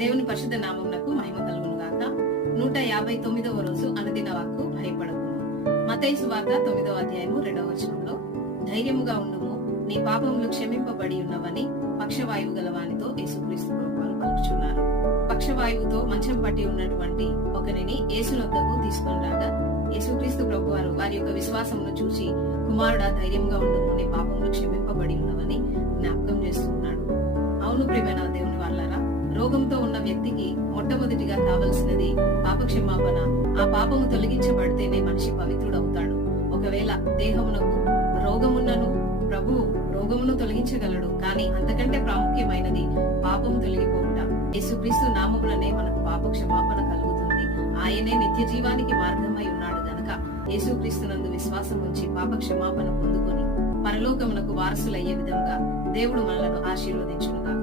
దేవుని పరిశుద్ధ నామమునకు మహిమ కలుగును గాక. 159వ రోజు అనుదిన వాక్కు భయపడకుము. మత్తయి సువార్త 9వ అధ్యాయము 2వ వచనంలో, ధైర్యముగా ఉండుము, నీ పాపములు క్షమింపబడి ఉన్నవని పక్షవాయువు గలవానితో యేసుక్రీస్తు ప్రభువారు పలుకుచున్నారు. పక్షవాయువుతో మంచం పట్టి ఉన్నటువంటి ఒకరిని యేసునొద్దకు తీసుకొని రాగా, యేసుక్రీస్తు ప్రభువారు వారి యొక్క విశ్వాసమును చూసి, కుమారుడా ధైర్యంగా ఉండుము, నీ పాపములు క్షమింపబడి ఉన్నవని జ్ఞాపకం చేస్తున్నాడు. అవును ప్రియమైన దేవుని వాళ్ళారా, రోగంతో ఉన్న వ్యక్తికి మొట్టమొదటిగా కావలసినది పాప క్షమాపణ. ఆ పాపము తొలగించబడితేనే మనిషి పవిత్రుడవుతాడు. ఒకవేళ దేహమునకు రోగమున్నను ప్రభువు రోగమును తొలగించగలడు, కానీ అంతకంటే ప్రాముఖ్యమైనది పాపము తొలగిపోవుట. యేసుక్రీస్తు నామములనే మనకు పాప క్షమాపణ కలుగుతుంది. ఆయనే నిత్య జీవానికి మార్గమై ఉన్నాడు గనక యేసుక్రీస్తునందు విశ్వాసం ఉంచి పాప క్షమాపణ పొందుకొని పరలోకమునకు వారసులయ్యే విధంగా దేవుడు మనలను ఆశీర్వదించునుగా.